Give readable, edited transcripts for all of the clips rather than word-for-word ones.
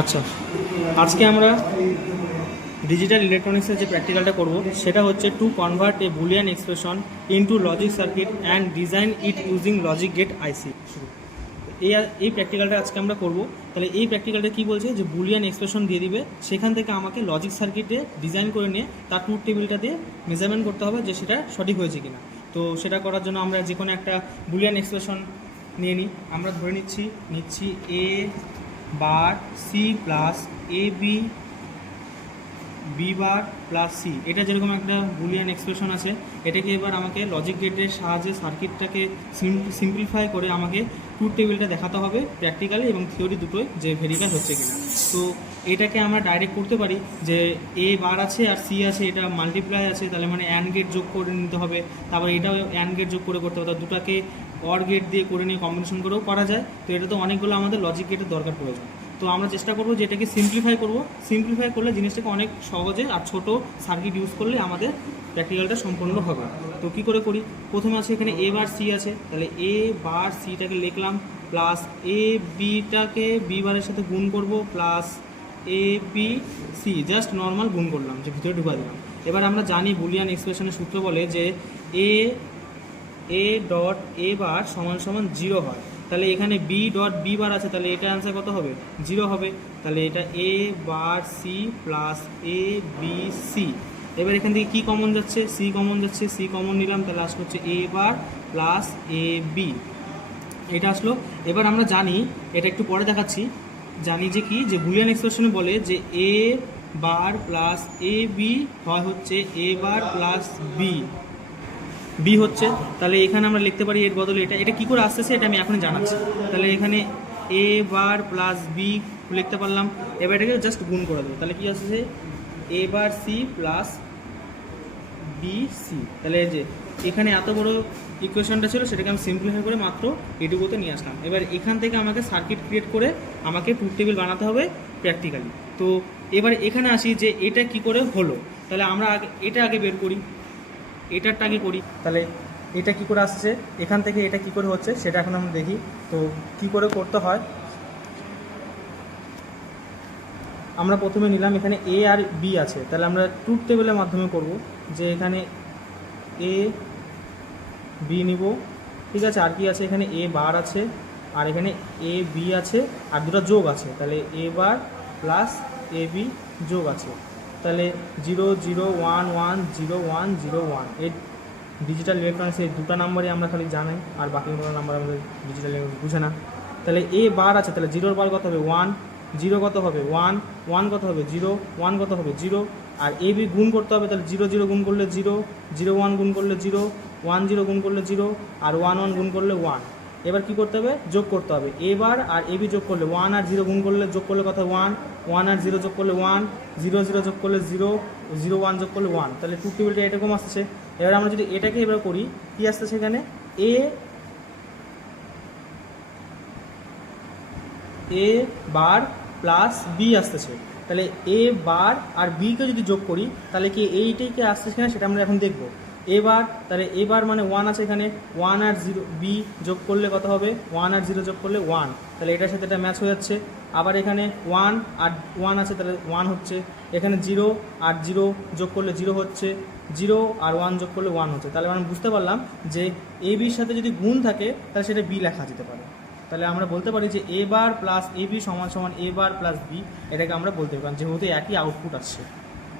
আচ্ছা, আজকে আমরা ডিজিটাল ইলেকট্রনিক্সের যে প্র্যাকটিক্যালটা করব সেটা হচ্ছে to convert a Boolean expression into logic circuit and design it using logic gate IC. এই প্র্যাকটিক্যালটা আজকে আমরা করব। তাহলে এই প্র্যাকটিক্যালটা কী বলছে যে বুলিয়ান এক্সপ্রেশন দিয়ে দিবে, সেখান থেকে আমাকে লজিক সার্কিটে ডিজাইন করে নিয়ে তার ট্রুথ টেবিলটা দিয়ে মেজারমেন্ট করতে হবে যে সেটা সঠিক হয়েছে কিনা। তো সেটা করার জন্য আমরা যে কোনো একটা বুলিয়ান এক্সপ্রেশন নিয়ে নিই। আমরা ধরে নিচ্ছি A bar C plus A B B bar plus C, এটা যেরকম একটা বুলিয়ান এক্সপ্রেশন আছে, এটাকে এবার আমাকে লজিক গেটের সাহায্যে সার্কিটটাকে সিম্পলিফাই করে আমাকে ট্রুথ টেবিলটা দেখাতে হবে প্র্যাকটিক্যালি এবং থিওরি দুটোই যে ভেরিফাই হচ্ছে কিনা। তো এটাকে আমরা ডাইরেক্ট করতে পারি যে এ বার আছে আর সি আছে, এটা মাল্টিপ্লাই আছে, তাহলে মানে অ্যান্ড গেট যোগ করে নিতে হবে, তারপর এটাও অ্যান্ড গেট যোগ করে করতে হবে, দুটাকে অর গেট দিয়ে করে নিয়ে কম্বিনেশন করেও করা যায়। তো এটা তো অনেকগুলো আমাদের লজিক গেটের দরকার প্রয়োজন। তো আমরা চেষ্টা করবো যে এটাকে সিম্পলিফাই করবো। সিম্পলিফাই করলে জিনিসটাকে অনেক সহজে আর ছোট সার্কিট ইউজ করলে আমাদের প্র্যাকটিক্যালটা সম্পূর্ণ হবে। তো কী করে করি, প্রথমে আছে এখানে এ বার সি আছে, তাহলে এ বার সিটাকে লিখলাম প্লাস এ বিটাকে বি বারের সাথে গুণ করব plus A B C, just normal গুণ করলাম, যে ভিতরে ঢুকা দিলাম। এবার আমরা জানি বুলিয়ান এক্সপ্রেশনের সূত্র বলে যে এ ডট এ বার সমান সমান 0 হয়। তাহলে এখানে বি ডট বি বার আছে, তাহলে এটা অ্যান্সার কত হবে, 0 হবে। তাহলে এটা এ bar C plus A B C. এবার এখান থেকে কী কমন যাচ্ছে, সি কমন যাচ্ছে, সি কমন নিলাম, তাহলে আসলে হচ্ছে এ বার প্লাস এ বি, এটা আসলো। এবার আমরা জানি, এটা একটু পরে দেখাচ্ছি, জানি যে কি যে বুলিয়ান এক্সপ্রেশনে বলে যে এ বার প্লাস এ বি হয় হচ্ছে এ বার প্লাস বি হচ্ছে। তাহলে এখানে আমরা লিখতে পারি এর বদলে এটা কী করে আসতেছে এটা আমি এখন জানাচ্ছি। তাহলে এখানে এ বার প্লাস বি লিখতে পারলাম, এবার এটাকে জাস্ট গুণ করে দেবো, তাহলে কী আসছে A bar C plus B C. তাহলে যে এখানে এত বড় ইকুয়েশনটা ছিল সেটাকে আমি সিম্পলিফাই করে মাত্র এটুকুতে নিয়ে আসলাম। এবার এখান থেকে আমাকে সার্কিট ক্রিয়েট করে আমাকে ট্রুথ টেবিল বানাতে হবে প্র্যাকটিক্যালি। তো এবার এখানে আসি যে এটা কি করে হলো, তাহলে আমরা এটা আগে বের করি, এটারটা আগে করি। তাহলে এটা কি করে আসছে, এখান থেকে এটা কি করে হচ্ছে সেটা এখন আমরা দেখি। তো কি করে করতে হয়, আমরা প্রথমে নিলাম এখানে এ আর বি আছে, তাহলে আমরা ট্রুথ টেবিলের মাধ্যমে করব যে এখানে এ বি নিব, ঠিক আছে। আর কি আছে, এখানে এ বার আছে আর এখানে এ বি আছে আর দুটো যোগ আছে, তাহলে এ বার প্লাস এ বি যোগ আছে। তাহলে 0 0 1 1 0 1 0 1, এই ডিজিটাল ইলেকট্রনিক্স এই দুটো নাম্বারই আমরা খালি জানি, আর বাকি কোনো নাম্বার আমাদের ডিজিটাল ইলেকট্রনিক্স বুঝে না। তাহলে এ বার আছে, তাহলে 0 বার কত হবে 1, 0 কত হবে 1, 1 কত হবে 0, 1 কত হবে 0, আর এ বি গুণ করতে হবে, তাহলে 0 0 গুণ করলে 0, 0 1 গুণ করলে 0, 1 0 গুণ করলে 0, আর 1 1 গুণ করলে 1। এবার কি করতে হবে, যোগ করতে হবে, A bar R A B যোগ করলে 1 আর 0 গুণ করলে যোগ করলে কত 1, 1 আর 0 যোগ করলে 1, 0 0 যোগ করলে 0, 0 1 যোগ করলে 1। তাহলে ট্রুথ টেবিলটা এরকম আসছে। এবার আমরা যদি এটাকে এবার করি, কি আসছে সেখানে এ বার প্লাস বি আসতেছে। তাহলে এ বার আর বিকে যদি যোগ করি তাহলে কি এইটাকে আসতেছে কিনা সেটা আমরা এখন দেখবো। এবার তাহলে এবার মানে 1 আছে এখানে, 1 আর 0 বি যোগ করলে কত হবে, 1 আর 0 যোগ করলে 1, তাহলে এটার সাথে এটা ম্যাচ হয়ে যাচ্ছে। আবার এখানে 1 আর 1 আছে, তাহলে 1 হচ্ছে, এখানে 0 আর 0 যোগ করলে 0 হচ্ছে, 0 আর 1 যোগ করলে 1 হচ্ছে। তাহলে আমরা বুঝতে পারলাম যে এ বির সাথে যদি গুণ থাকে তাহলে সেটা বি লেখা যেতে পারে। তাহলে আমরা বলতে পারি যে এ বার প্লাস এ বি সমান সমান এ বার প্লাস বি, এটাকে আমরা বলতে পারি যেহেতু একই আউটপুট আসছে।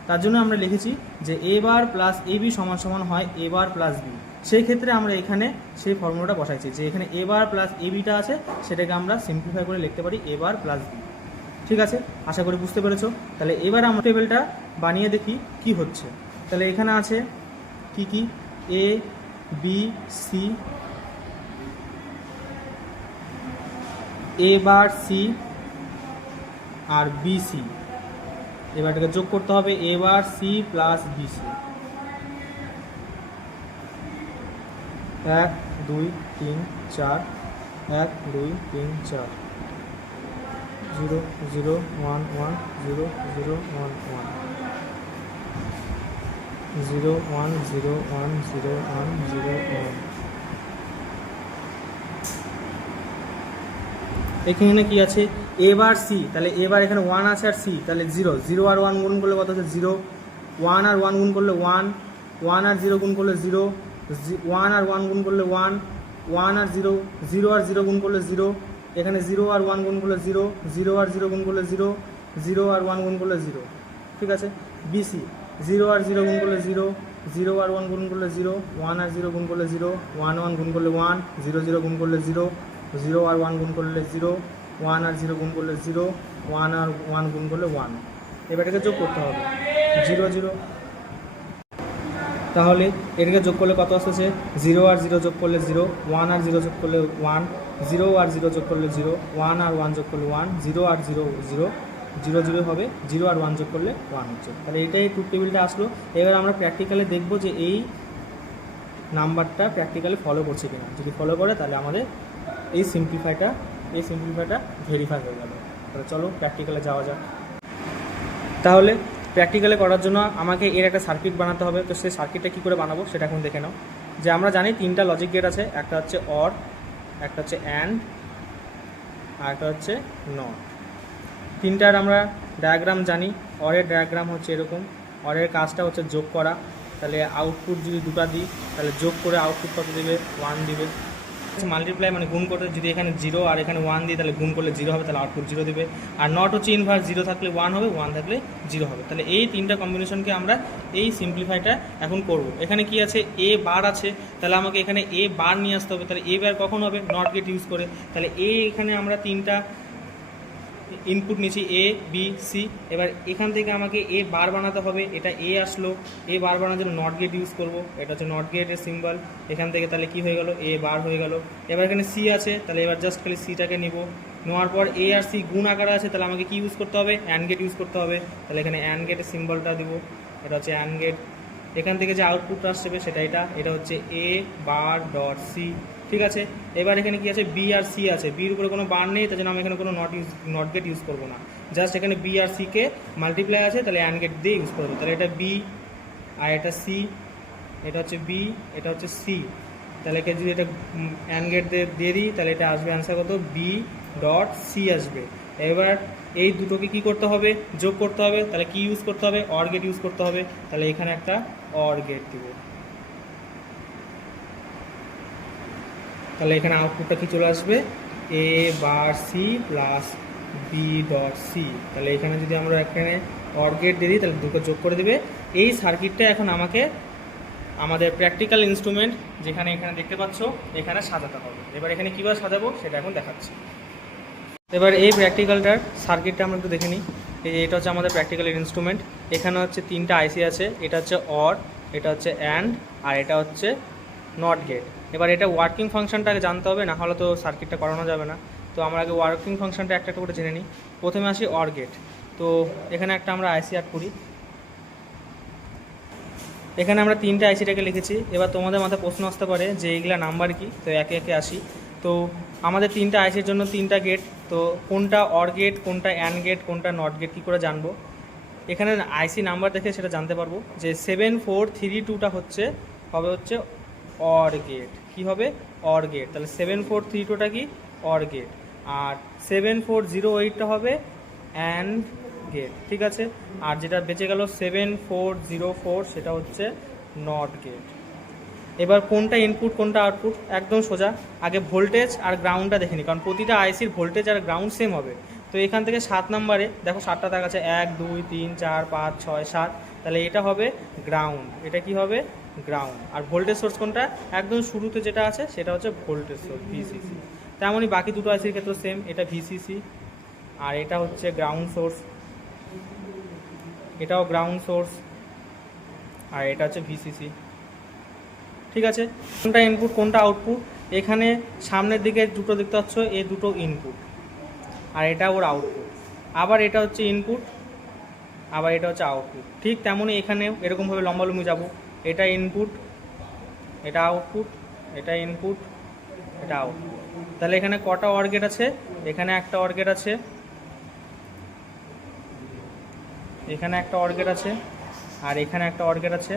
তার জন্য আমরা লিখেছি যে এ বার প্লাস এ বি সমান সমান হয় এ বার প্লাস বি। সেই ক্ষেত্রে আমরা এখানে সেই ফর্মুলাটা বসাইছি যে এখানে এ বার প্লাস এ বিটা আছে, সেটাকে আমরা সিম্পলিফাই করে লিখতে পারি এ বার প্লাস বি। ঠিক আছে, আশা করি বুঝতে পেরেছো। তাহলে এবার আমরা টেবিলটা বানিয়ে দেখি কি হচ্ছে। তাহলে এখানে আছে কি কি, A B C, A bar C আর বি সি। এবার এটাকে যোগ করতে হবে A bar C plus B C. 1 2 3 4, 1 2 3 4, 0 0 1 1 0 0 1 1, 0 1 0 1 0 1 0 1। এখানে কি আছে এ বার সি, তাহলে এবার এখানে 1 আছে আর সি, তাহলে 0, 0 আর 1 গুণ করলে কত হচ্ছে 0, 1 আর 1 গুণ করলে 1, 1 আর 0 গুণ করলে 0, 1 আর 1 গুণ করলে 1, 1 আর 0, 0 আর 0 গুণ করলে 0, এখানে 0 আর 1 গুণ করলে 0, 0 আর 0 গুণ করলে 0, 0 আর 1 গুণ করলে 0, ঠিক আছে। বিসি 0 আর 0 গুণ করলে 0, 0 আর 1 গুণ করলে 0, 1 আর 0 গুণ করলে 0, 1 1 গুণ করলে 1, 0 0 গুণ করলে 0, 0 আর 1 গুণ করলে 0, 1 আর 0 গুণ করলে 0, 1 আর 1 গুণ করলে 1। এবার এটাকে যোগ করতে হবে 0 0, তাহলে এটাকে যোগ করলে কত আসছে 0 আর 0 যোগ করলে 0, 1 আর 0 যোগ করলে 1, 0 আর 0 যোগ করলে 0, 1 আর 1 যোগ করলে 1, 0 আর 0 0, 0 0 হবে, 0 আর 1 যোগ করলে 1 হচ্ছে। তাহলে এটাই ট্রুথ টেবিলটা আসলো। এবার আমরা প্র্যাকটিক্যালে দেখবো যে এই নাম্বারটা প্র্যাকটিক্যালি ফলো করছে কিনা। যদি ফলো করে তাহলে আমাদের এই সিম্পলিফাইটা ভেরিফাই হয়ে গেল। তাহলে চলো প্র্যাকটিক্যালে যাওয়া যাক। তাহলে প্র্যাকটিক্যালে করার জন্য আমাকে এর একটা সার্কিট বানাতে হবে। তো সেই সার্কিটটা কী করে বানাবো সেটা এখন দেখে নাও। যে আমরা জানি 3টা লজিক গেট আছে, একটা হচ্ছে অর, একটা হচ্ছে অ্যান্ড, আর একটা হচ্ছে নট। 3টার আমরা ডায়াগ্রাম জানি। অরের ডায়াগ্রাম হচ্ছে এরকম। অরের কাজটা হচ্ছে যোগ করা। তাহলে আউটপুট যদি 2টা দিই তাহলে যোগ করে আউটপুট কত দেবে 1 দিবে। মাল্টিপ্লাই মানে গুণ করতে, যদি এখানে 0 আর এখানে 1 দিই তাহলে গুণ করলে 0 হবে, তাহলে আউটপুট 0 দেবে। আর নট হচ্ছে ইনভার্স, 0 থাকলে 1 হবে, 1 থাকলে 0 হবে। তাহলে এই 3টা কম্বিনেশনকে আমরা এই সিম্পলিফাইটা এখন করব। এখানে কি আছে এ বার আছে, তাহলে আমাকে এখানে এ বার নিয়ে আসতে হবে। তাহলে এ বার কখন হবে নট গেট ইউজ করে। তাহলে এখানে আমরা 3টা ইনপুট নিয়েছি এ বি সি। এবার এখান থেকে আমাকে এ বার বানাতে হবে। এটা এ আসলো, এ বার বানানোর জন্য নট গেট ইউজ করব। এটা হচ্ছে নট গেটের সিম্বল এখান থেকে। তাহলে কি হয়ে গেল এ বার হয়ে গেল। এবার এখানে সি আছে, তাহলে এবার জাস্ট খালি সিটাকে নিব। নেওয়ার পর এ আর সি গুণ আকারে আছে, তাহলে আমাকে কি ইউজ করতে হবে অ্যান্ড গেট ইউজ করতে হবে। তাহলে এখানে অ্যান্ড গেটের সিম্বলটা দিব, এটা হচ্ছে অ্যান্ড গেট। এখান থেকে যে আউটপুটটা আসবে সেটা এটা হচ্ছে এ বার ডট সি, ঠিক আছে। এবার এখানে কি আছে বি আর সি আছে, বির উপরে কোনো বার নেই, তার জন্য আমি এখানে কোনো নট গেট ইউজ করবো না। জাস্ট এখানে বি আর সিকে মাল্টিপ্লাই আছে, তাহলে অ্যান্ড গেট দিয়ে ইউজ করবো। তাহলে এটা বি আর এটা সি, এটা হচ্ছে বি, এটা হচ্ছে সি। তাহলে যদি এটা অ্যান্ড গেট দিয়ে দিই তাহলে এটা আসবে অ্যান্সার কত বি ডট সি আসবে। এবার এই দুটোকে কি করতে হবে যোগ করতে হবে। তাহলে কি ইউজ করতে হবে অর গেট ইউজ করতে হবে। তাহলে এখানে একটা অর গেট দিব। তাহলে এখানে আউটপুটটা কি চলে আসবে A bar C plus B dot C. তাহলে এখানে যদি আমরা এখানে অর গেট দিয়ে দিই তাহলে দুটো যোগ করে দেবে। এই সার্কিটটা এখন আমাকে আমাদের প্র্যাকটিক্যাল ইনস্ট্রুমেন্ট যেখানে এখানে দেখতে পাচ্ছ এখানে সাজাতে হবে। এবার এখানে কীভাবে সাজাবো সেটা এখন দেখাচ্ছি। এবার এই প্র্যাকটিক্যালটার সার্কিটটা আমরা একটু দেখে নিই। এটা হচ্ছে আমাদের প্র্যাকটিক্যালের ইনস্ট্রুমেন্ট। এখানে হচ্ছে 3টা আইসি আছে, এটা হচ্ছে অর, এটা হচ্ছে অ্যান্ড, আর এটা হচ্ছে নট গেট। এবার এটা ওয়ার্কিং ফাংশনটাকে জানতে হবে, না হলে তো সার্কিটটা করানো যাবে না। তো আমরা আগে ওয়ার্কিং ফাংশনটা একটা করে জেনে নিই। প্রথমে আসি অর গেট। তো এখানে একটা আমরা আইসি অ্যাড করি। এখানে আমরা 3টা আইসিটাকে লিখেছি। এবার তোমাদের মাথায় প্রশ্ন আসতে পারে যে এইগুলা নাম্বার কি। তো একে একে আসি। তো আমাদের 3টা আইসির জন্য 3টা গেট। তো কোনটা অর গেট, কোনটা অ্যান্ড গেট, কোনটা নট গেট কী করে জানবো। এখানে আইসি নাম্বার দেখে সেটা জানতে পারবো যে 7432টা হবে হচ্ছে অর গেট। কী হবে অর গেট। তাহলে 7432টা কি অর গেট। আর 7408টা হবে অ্যান্ড গেট, ঠিক আছে। আর যেটা বেঁচে গেল 7404 সেটা হচ্ছে নট গেট। এবার কোনটা ইনপুট কোনটা আউটপুট একদম সোজা। আগে ভোল্টেজ আর গ্রাউন্ডটা দেখে নিই, কারণ প্রতিটা আইসির ভোল্টেজ আর গ্রাউন্ড সেম হবে। তো এখান থেকে 7 নম্বরে দেখো 7টা দাগ আছে 1 2 3 4 5 6 7। তাহলে এটা হবে গ্রাউন্ড, এটা কি হবে গ্রাউন্ড। আর ভোল্টেজ সোর্স কোনটা একদম শুরুতে যেটা আছে সেটা হচ্ছে ভোল্টেজ সোর্স ভিসিসি। তেমনই বাকি দুটো আইসির ক্ষেত্রে সেম, এটা ভিসিসি আর এটা হচ্ছে গ্রাউন্ড সোর্স, এটাও গ্রাউন্ড সোর্স আর এটা হচ্ছে ভিসিসি, ঠিক আছে। কোনটা ইনপুট কোনটা আউটপুট এখানে সামনের দিকে দুটো দেখতে পাচ্ছ, এই দুটো ইনপুট আর এটা ওর আউটপুট। আবার এটা হচ্ছে ইনপুট, আবার এটা হচ্ছে আউটপুট। ঠিক তেমনই এখানেও এরকমভাবে লম্বালম্বি যাব। এটা ইনপুট, এটা আউটপুট, এটা ইনপুট, এটা আউটপুট। তাহলে এখানে কটা অর গেট আছে, এখানে একটা অর গেট আছে, এখানে একটা অর গেট আছে, আর এখানে একটা অর গেট আছে,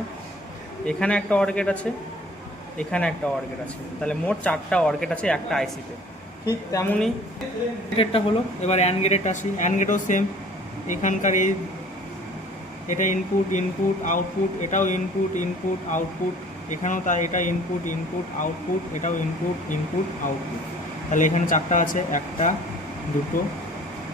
এখানে একটা অর গেট আছে, এখানে একটা অর গেট আছে। তাহলে মোট 4টা অর গেট আছে একটা আইসিতে। ঠিক তেমনই গেটেরটা হলো। এবার অ্যান্ড গেটেরটা আসি। অ্যান্ড গেটও সেম, এখানকার এই এটা ইনপুট ইনপুট আউটপুট, এটাও ইনপুট ইনপুট আউটপুট, এখানেও তাই, এটা ইনপুট ইনপুট আউটপুট, এটাও ইনপুট ইনপুট আউটপুট। তাহলে এখানে চারটা আছে, একটা দুটো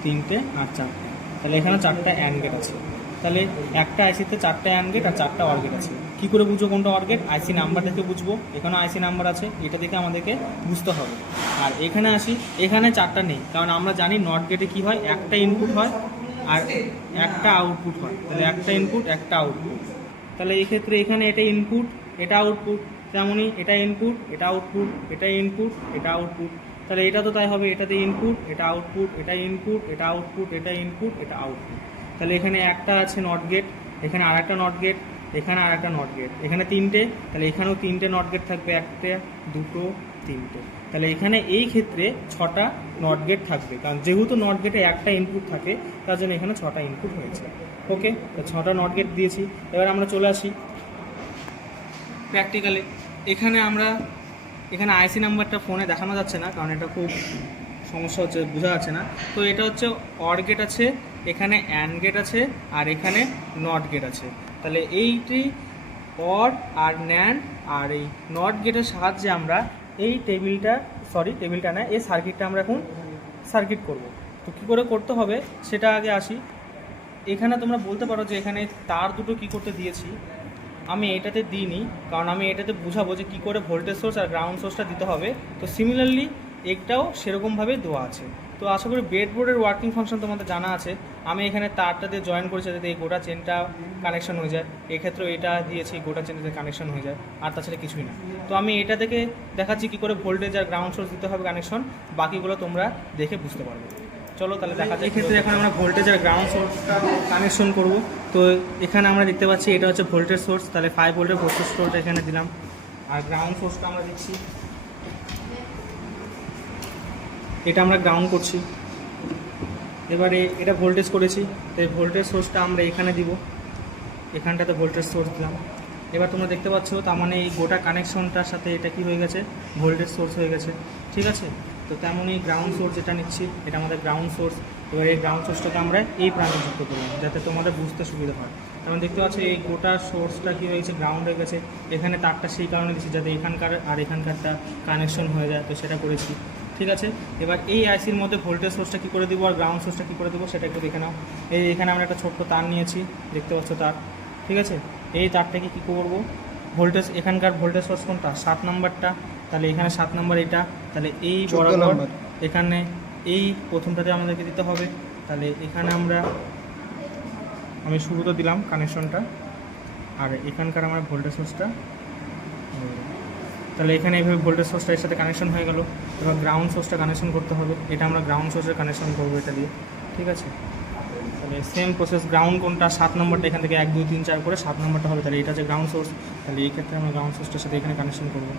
তিনটে আর চারটে, তাহলে এখানে চারটা অ্যান্ড গেট আছে। তাহলে একটা আইসিতে চারটা অ্যান্ড গেট আর চারটা অর গেট আছে। কী করে বুঝবো কোনটা অর গেট? আইসি নাম্বার দেখে বুঝবো। এখানেও আইসি নাম্বার আছে, এটা দেখে আমাদেরকে বুঝতে হবে। আর এখানে আসি, এখানে চারটা নেই, কারণ আমরা জানি নট গেটে কী হয়, একটা ইনপুট হয় আর একটা আউটপুট হয়। তাহলে একটা ইনপুট একটা আউটপুট। তাহলে এই ক্ষেত্রে এখানে এটা ইনপুট এটা আউটপুট, তেমনই এটা ইনপুট এটা আউটপুট, এটা ইনপুট এটা আউটপুট। তাহলে এটা তো তাই হবে, এটাতে ইনপুট এটা আউটপুট, এটা ইনপুট এটা আউটপুট, এটা ইনপুট এটা আউটপুট। তাহলে এখানে একটা আছে নট গেট, এখানে আর একটা নট গেট, এখানে আর একটা নট গেট, এখানে তিনটে, তাহলে এখানেও তিনটে নট গেট থাকবে, একটা দুটো তিনটে। তাহলে এখানে এই ক্ষেত্রে ছটা নট গেট থাকবে, কারণ যেহেতু নট গেটে একটা ইনপুট থাকে তার জন্য এখানে ছটা ইনপুট হয়েছে। ওকে, তো ছটা নট গেট দিয়েছি। এবার আমরা চলে আসি প্র্যাকটিক্যালে। এখানে আইসি নাম্বারটা ফোনে দেখানো যাচ্ছে না, কারণ এটা খুব সমস্যা হচ্ছে, বোঝা যাচ্ছে না। তো এটা হচ্ছে অর গেট আছে, এখানে অ্যান্ড গেট আছে, আর এখানে নট গেট আছে। তাহলে এইটি অর আর ন্যান্ড আর এই নট গেটের সাহায্যে আমরা এই টেবিলটা না, এই সার্কিটটা আমরা এখন সার্কিট করব। তো কী করে করতে হবে সেটা আগে আসি। এখানে তোমরা বলতে পারো যে এখানে তার দুটো কী করতে দিয়েছি, আমি এটাতে দিইনি, কারণ আমি এটাতে বুঝাবো যে কী করে ভোল্টেজ সোর্স আর গ্রাউন্ড সোর্সটা দিতে হবে। তো সিমিলারলি একটাও সেরকমভাবে দেওয়া আছে। তো আশা করি ব্রেডবোর্ডের ওয়ার্কিং ফাংশন তোমাদের জানা আছে। আমি এখানে তারটা দিয়ে জয়েন করেছি যাতে এই গোটা চেনটা কানেকশন হয়ে যায়। এক্ষেত্রেও এটা দিয়েছি, গোটা চেনটাতে কানেকশন হয়ে যায়, আর তাছাড়া কিছুই না। তো আমি এটা থেকে দেখাচ্ছি কী করে ভোল্টেজ আর গ্রাউন্ড সোর্স দিতে হবে কানেকশন, বাকিগুলো তোমরা দেখে বুঝতে পারবে। চলো তাহলে দেখা যায়। এক্ষেত্রে এখন আমরা ভোল্টেজ আর গ্রাউন্ড সোর্সটা কানেকশন করব। তো এখানে আমরা দেখতে পাচ্ছি এটা হচ্ছে ভোল্টেজ সোর্স, তাহলে 5 ভোল্টের ভোল্টেজ সোর্সটা এখানে দিলাম, আর গ্রাউন্ড সোর্সটা আমরা দিচ্ছি, এটা আমরা গ্রাউন্ড করছি। এবারে এটা ভোল্টেজ করেছি, তাই ভোল্টেজ সোর্সটা আমরা এখানে দিব, এখানটাতে ভোল্টেজ সোর্স দিলাম। এবার তোমরা দেখতে পাচ্ছ, তার মানে এই গোটা কানেকশনটার সাথে এটা কি হয়ে গেছে, ভোল্টেজ সোর্স হয়ে গেছে। ঠিক আছে, তো তেমনই গ্রাউন্ড সোর্স যেটা নিচ্ছি, এটা আমাদের গ্রাউন্ড সোর্স। এবার এই গ্রাউন্ড সোর্সটাকে আমরা এই প্রান্তে যুক্ত করলাম, যাতে তোমাদের বুঝতে সুবিধা হয়। কারণ দেখতে পাচ্ছ এই গোটা সোর্সটা কী হয়েছে, গ্রাউন্ড হয়ে গেছে। এখানে তারটা সেই কারণে দিচ্ছি যাতে এখানকার আর এখানকারটা কানেকশন হয়ে যায়, তো সেটা করেছি। ঠিক আছে, এবার এই আইসির মধ্যে ভোল্টেজ সোর্সটা কী করে দেবো আর গ্রাউন্ড সোর্সটা কী করে দেবো সেটা একটু দেখে নাও। এখানে আমরা একটা ছোট্ট তার নিয়েছি, দেখতে পাচ্ছ তার। ঠিক আছে, এই তারটাকে কী করবো, ভোল্টেজ, এখানকার ভোল্টেজ সোর্স কোনটা, 7 নম্বরটা, তাহলে এখানে 7 নম্বর এটা, তাহলে এই বরাবর এখানে এই প্রথমটাতে আমাদেরকে দিতে হবে। তাহলে এখানে আমি শুরুতে দিলাম কানেকশনটা, আর এখানকার আমার ভোল্টেজ সোর্সটা, তাহলে এখানে এইভাবে ভোল্টেজ সোর্সটা এর সাথে কানেকশন হয়ে গেল। এবার গ্রাউন্ড সোর্সটা কানেকশন করতে হবে, এটা আমরা গ্রাউন্ড সোর্সের কানেকশন করবো এটা দিয়ে। ঠিক আছে, তাহলে সেম প্রসেস, গ্রাউন্ড কোনটা, 7 নম্বরটা, এখান থেকে 1 2 3 4 করে 7 নম্বরটা হবে, তাহলে এটা হচ্ছে গ্রাউন্ড সোর্স। তাহলে এই ক্ষেত্রে আমরা গ্রাউন্ড সোর্সটার সাথে এখানে কানেকশন করবো।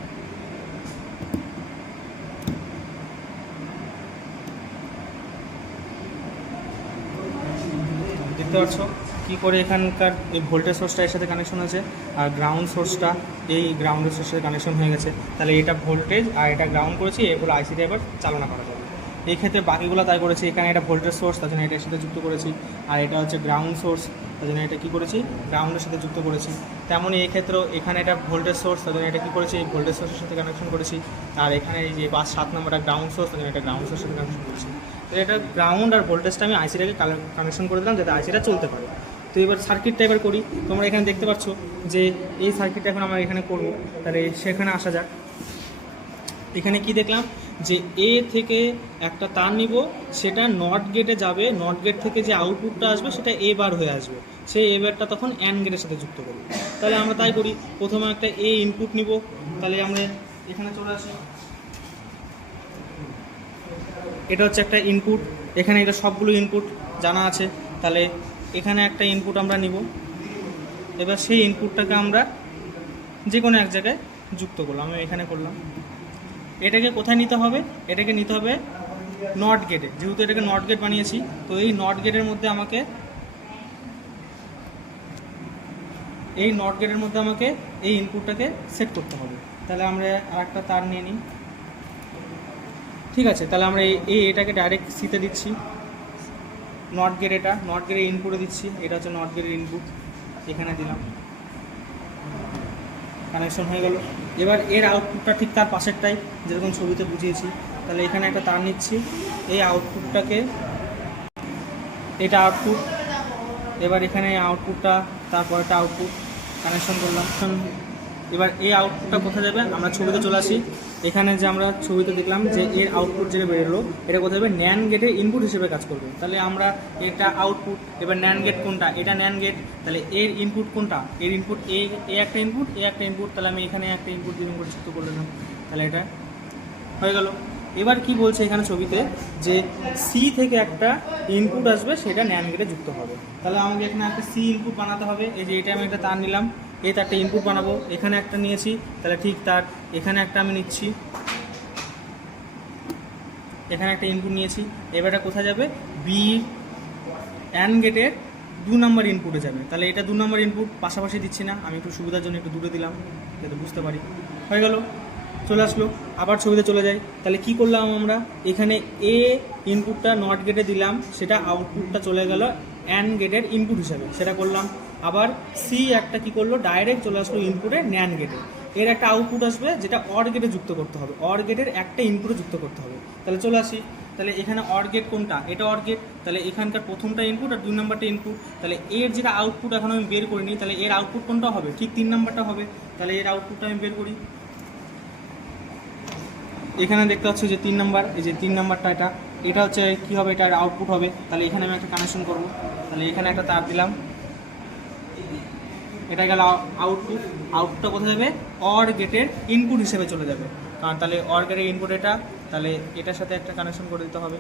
দেখতে পাচ্ছ কী করে এখানকার এই ভোল্টেজ সোর্সটা এর সাথে কানেকশন আছে, আর গ্রাউন্ড সোর্সটা এই গ্রাউন্ডের সোর্সের সাথে কানেকশন হয়ে গেছে। তাহলে এটা ভোল্টেজ আর এটা গ্রাউন্ড করেছি, এগুলো আইসিতে এবার চালনা করা যাবে। এই ক্ষেত্রে বাকিগুলো তাই করেছি, এখানে এটা ভোল্টেজ সোর্স, তার জন্য এটার সাথে যুক্ত করেছি, আর এটা হচ্ছে গ্রাউন্ড সোর্স, তার জন্য এটা কী করেছি, গ্রাউন্ডের সাথে যুক্ত করেছি। তেমনই এই ক্ষেত্রেও এখানে এটা ভোল্টেজ সোর্স, তার জন্য এটা কী করেছি, এই ভোল্টেজ সোর্সের সাথে কানেকশন করেছি, আর এখানে এই যে 7 নম্বরটা গ্রাউন্ড সোর্স, তার জন্য এটা গ্রাউন্ড সোর্সের সাথে কানেকশন করেছি। তো এটা গ্রাউন্ড আর ভোল্টেজটা আমি আইসিটাকে কানেকশন করে দিলাম যাতে আইসিটা চলতে পারে। তো এবার সার্কিটটা এবার করি। তোমরা এখানে দেখতে পাচ্ছ যে এই সার্কিটটা এখন আমরা এখানে করব। তাহলে সেখানে আসা যাক। এখানে কি দেখলাম যে এ থেকে একটা তার নিব, সেটা নট গেটে যাবে, নট গেট থেকে যে আউটপুটটা আসবে সেটা এ বার হয়ে আসবে, সেই এ বারটা তখন অ্যান্ড গেটের সাথে যুক্ত করব। তাহলে আমরা তাই করি, প্রথমে একটা এ ইনপুট নিব, তাহলে আমরা এখানে চলে আসি, এটা হচ্ছে একটা ইনপুট, এখানে এটা সবগুলো ইনপুট জানা আছে। তাহলে এখানে একটা ইনপুট আমরা নিব, এবার সেই ইনপুটটাকে আমরা যে কোনো এক জায়গায় যুক্ত করলাম, আমি এখানে করলাম। এটাকে কোথায় নিতে হবে, এটাকে নিতে হবে নট গেটে, যেহেতু এটাকে নট গেট বানিয়েছি। তো এই নট গেটের মধ্যে আমাকে এই ইনপুটটাকে সেট করতে হবে। তাহলে আমরা আর একটা তার নিয়ে নিই, ঠিক আছে, তাহলে আমরা এটাকে ডাইরেক্ট সিতে দিচ্ছি, নট গেট, এটা নট গেটের ইনপুটে দিচ্ছি, এটা হচ্ছে নট গেটের ইনপুট, এখানে দিলাম, কানেকশন হয়ে গেল। এবার এর আউটপুটটা ঠিক তার পাশেরটাই যেরকম ছবিতে বুঝিয়েছি, তাহলে এখানে একটা তার নিচ্ছি, এই আউটপুটটাকে, এটা আউটপুট, এবার এখানে আউটপুটটা, তারপরটা আউটপুট কানেকশন করলাম। এবার এই আউটপুটটা কোথায় যাবে, আমরা ছবিতে চলে আসি, এখানে যে আমরা ছবিতে দেখলাম যে এর আউটপুট যেটা বেরোলো এটা কোথায় যাবে, ন্যান গেটের ইনপুট হিসেবে কাজ করবে। তাহলে আমরা এটা আউটপুট, এবার ন্যান গেট কোনটা, এটা ন্যান গেট, তাহলে এর ইনপুট কোনটা, এর ইনপুট এ একটা ইনপুট, এ একটা ইনপুট, তাহলে আমি এখানে একটা ইনপুট দিয়ে ইনপুট যুক্ত করে দিলাম, তাহলে এটা হয়ে গেল। এবার কি বলছে এখানে ছবিতে, যে সি থেকে একটা ইনপুট আসবে, সেটা ন্যান গেটে যুক্ত হবে। তাহলে আমাকে এখানে একটা সি ইনপুট বানাতে হবে, এই যে এটা আমি একটা তার নিলাম, এই তারটা ইনপুট বানাবো, এখানে একটা নিয়েছি, তাহলে ঠিক তার এখানে একটা আমি নিচ্ছি, এখানে একটা ইনপুট নিয়েছি, এবারটা কোথায় যাবে, বি অ্যান্ড গেটের 2 নম্বর ইনপুটে যাবে। তাহলে এটা 2 নম্বর ইনপুট পাশাপাশি দিচ্ছি না, আমি একটু সুবিধার জন্য একটু দূরে দিলাম যাতে বুঝতে পারি। হয়ে গেল, চলে আসলো। আবার ছবিতে চলে যাই, তাহলে কি করলাম আমরা, এখানে এ ইনপুটটা নট গেটে দিলাম, সেটা আউটপুটটা চলে গেল অ্যান্ড গেটের ইনপুট হিসাবে, সেটা করলাম। আবার সি একটা কি করলো, ডাইরেক্ট চলে আসলো ইনপুটে ন্যান গেটে, এর একটা আউটপুট আসবে যেটা অর গেটে যুক্ত করতে হবে, অর গেটের একটা ইনপুটে যুক্ত করতে হবে। তাহলে চলে আসি, তাহলে এখানে অর গেট কোনটা, এটা অর গেট, তাহলে এখানকার প্রথমটা ইনপুট আর 2 নম্বরটা ইনপুট, তাহলে এর যেটা আউটপুট এখন আমি বের করিনি, তাহলে এর আউটপুট কোনটা হবে, ঠিক 3 নম্বরটা হবে। তাহলে এর আউটপুটটা আমি বের করি, এখানে দেখতে পাচ্ছি যে 3 নম্বর, এই যে 3 নম্বরটা, এটা হচ্ছে কী হবে, এটার আউটপুট হবে। তাহলে এখানে আমি একটা কানেকশন করব, তাহলে এখানে একটা তার দিলাম, এটা গেল আউটপুট, আউটপুটটা কোথায় যাবে, অর গেটের ইনপুট হিসেবে চলে যাবে, কারণ তাহলে অর গেটের ইনপুট এটা, তাহলে এটার সাথে একটা কানেকশন করে দিতে হবে,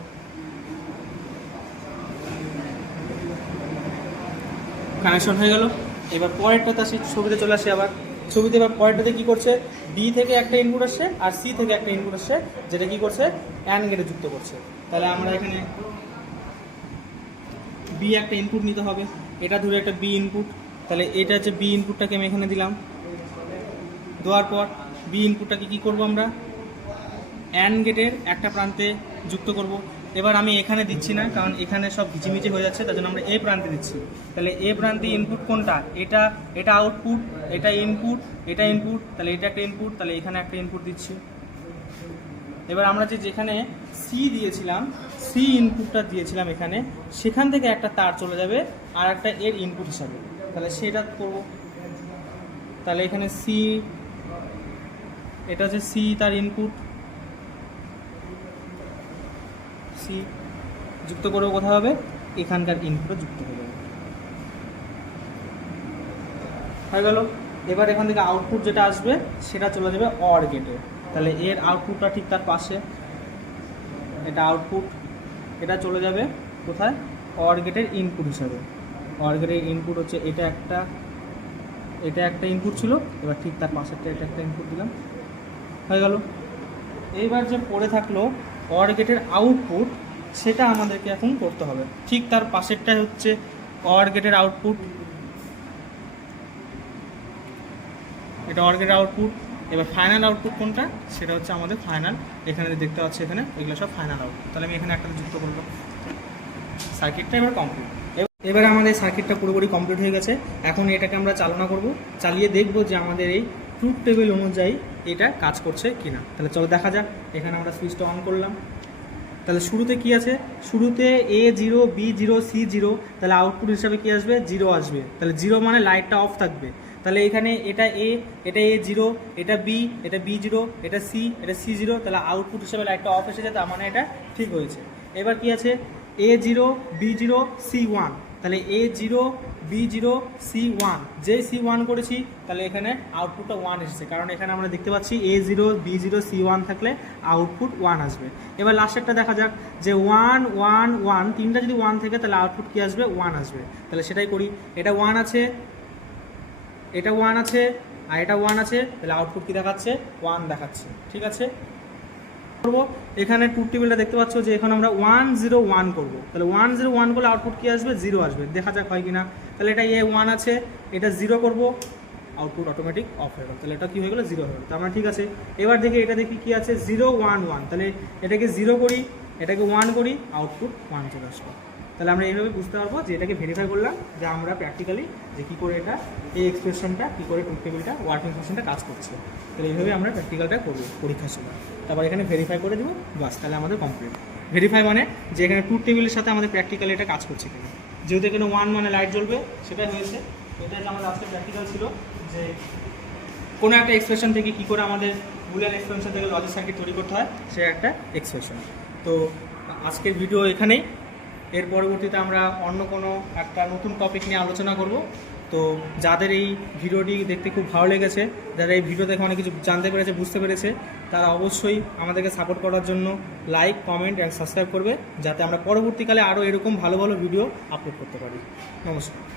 কানেকশন হয়ে গেল। এবার পরেরটাতে আসি, ছবিতে চলে আসি আবার, ছবিতে এবার পরেরটাতে কী করছে, বি থেকে একটা ইনপুট আসছে আর সি থেকে একটা ইনপুট আসছে, যেটা কী করছে, অ্যান্ড গেটে যুক্ত করছে। তাহলে আমরা এখানে বি একটা ইনপুট নিতে হবে, এটা ধরে একটা বি ইনপুট, তাহলে এটা হচ্ছে বি ইনপুটটাকে আমি এখানে দিলাম, দেওয়ার পর বি ইনপুটটাকে কী করবো, আমরা অ্যান্ড গেটের একটা প্রান্তে যুক্ত করব। এবার আমি এখানে দিচ্ছি না, কারণ এখানে সব ভিচিমিচি হয়ে যাচ্ছে, তার জন্য আমরা এ প্রান্তে দিচ্ছি। তাহলে এ প্রান্তে ইনপুট কোনটা, এটা আউটপুট, এটা ইনপুট, এটা ইনপুট, তাহলে এটা একটা ইনপুট, তাহলে এখানে একটা ইনপুট দিচ্ছি। এবার আমরা যেখানে সি দিয়েছিলাম, সি ইনপুটটা দিয়েছিলাম এখানে, সেখান থেকে একটা তার চলে যাবে আর একটা এর ইনপুট হিসাবে, তাহলে সেটা করব। তাহলে এখানে সি, এটা হচ্ছে সি তার ইনপুট, সি যুক্ত করবো কোথায় হবে, এখানকার ইনপুটে যুক্ত হয়ে যাবে, হয়ে গেল। এবার এখান থেকে আউটপুট যেটা আসবে সেটা চলে যাবে অর গেটে, তাহলে এর আউটপুটটা ঠিক তার পাশে, এটা আউটপুট, এটা চলে যাবে কোথায়, অর গেটের ইনপুট হিসাবে। অর গেটের ইনপুট হচ্ছে এটা একটা ইনপুট ছিল, এবার ঠিক তার পাশেরটা এটা একটা ইনপুট দিলাম, হয়ে গেল। এইবার যে পড়ে থাকলো অর গেটের আউটপুট, সেটা আমাদেরকে এখন করতে হবে, ঠিক তার পাশেরটা হচ্ছে অর গেটের আউটপুট, এটা অর গেটের আউটপুট। এবার ফাইনাল আউটপুট কোনটা, সেটা হচ্ছে আমাদের ফাইনাল, এখানে দেখতে পাচ্ছি এখানে এগুলো সব ফাইনাল আউটপুট। তাহলে আমি এখানে একটা যুক্ত করবো, সার্কিটটা এবার কমপ্লিট। এবার আমাদের সার্কিটটা পুরোপুরি কমপ্লিট হয়ে গেছে, এখন এটাকে আমরা চালনা করব, চালিয়ে দেখব যে আমাদের এই ট্রুথ টেবিল অনুযায়ী এটা কাজ করছে কিনা। তাহলে চলো দেখা যাক, এখানে আমরা সুইচটা অন করলাম, তাহলে শুরুতে কি আছে, শুরুতে A0 B0 C0, তাহলে আউটপুট হিসাবে কি আসবে, 0 আসবে, তাহলে 0 মানে লাইটটা অফ থাকবে। তাহলে এখানে এটা A, এটা A0, এটা B, এটা B0, এটা C, এটা C0, তাহলে আউটপুট হিসাবে লাইটটা অফ এসেছে, তার মানে এটা ঠিক হয়েছে। এবার কি আছে, A0 B0 C1, তাহলে A0 B0 C1, যে C1 করেছি তাহলে এখানে আউটপুটটা 1 এসেছে, কারণ এখানে আমরা দেখতে পাচ্ছি A0 B0 C1 থাকলে আউটপুট 1 আসবে। এবার লাস্টেরটা দেখা যাক, যে 1 1 1, তিনটা যদি 1 থাকে তাহলে আউটপুট কি আসবে, 1 আসবে। তাহলে সেটাই করি, এটা 1 আছে, এটা 1 আছে, আর এটা 1 আছে, তাহলে আউটপুট কি দেখাচ্ছে, 1 দেখাচ্ছে, ঠিক আছে। করবো এখানে ট্রুথ টেবিলটা দেখতে পাচ্ছ যে এখন আমরা 101 করবো, তাহলে 101 করলে আউটপুট কি আসবে, 0 আসবে, দেখা যাক হয় কিনা। তাহলে এটা A1 আছে, এটা 0 করবো, আউটপুট অটোমেটিক অফ হয়ে গেল, তাহলে এটা কী হয়ে গেলো 0 হয়ে গেলো। তার মানে ঠিক আছে, এবার দেখি এটা দেখি কী আছে 0 1 1, তাহলে এটাকে 0 করি, এটাকে 1 করি, আউটপুট 1 চলে আসলো। তাহলে আমরা এইভাবে বুঝতে পারবো যে এটাকে ভেরিফাই করলাম যে আমরা প্র্যাকটিক্যালি যে কী করে এটা এই এক্সপ্রেশনটা কী করে ট্রুথ টেবিলটা ওয়ার্কিং ফাংশনটা কাজ করছে। তাহলে এইভাবে আমরা প্র্যাকটিক্যালটা করবো পরীক্ষার সময়, তারপর এখানে ভেরিফাই করে দেবো, বাস তাহলে আমাদের কমপ্লিট। ভেরিফাই মানে যে এখানে ট্রুথ টেবিলের সাথে আমাদের প্র্যাকটিক্যালি এটা কাজ করছে কিনা, যেহেতু এখানে 1 মানে লাইট জ্বলবে সেটাই হয়েছে। এটা যে আমাদের আজকে প্র্যাকটিক্যাল ছিল যে কোনো একটা এক্সপ্রেশন থেকে কী করে আমাদের বুলিয়ান এক্সপ্রেশন থেকে লজিক সার্কিট তৈরি করতে হয়, সে একটা এক্সপ্রেশন। তো আজকের ভিডিও এখানেই, এর পরবর্তীতে আমরা অন্য কোনো একটা নতুন টপিক নিয়ে আলোচনা করব। তো যাদের এই ভিডিওটি দেখতে খুব ভালো লেগেছে, যারা এই ভিডিও দেখে অনেক কিছু জানতে পেরেছে, বুঝতে পেরেছে, তারা অবশ্যই আমাদেরকে সাপোর্ট করার জন্য লাইক, কমেন্ট অ্যান্ড সাবস্ক্রাইব করবে, যাতে আমরা পরবর্তীকালে আরও এরকম ভালো ভালো ভিডিও আপলোড করতে পারি। নমস্কার।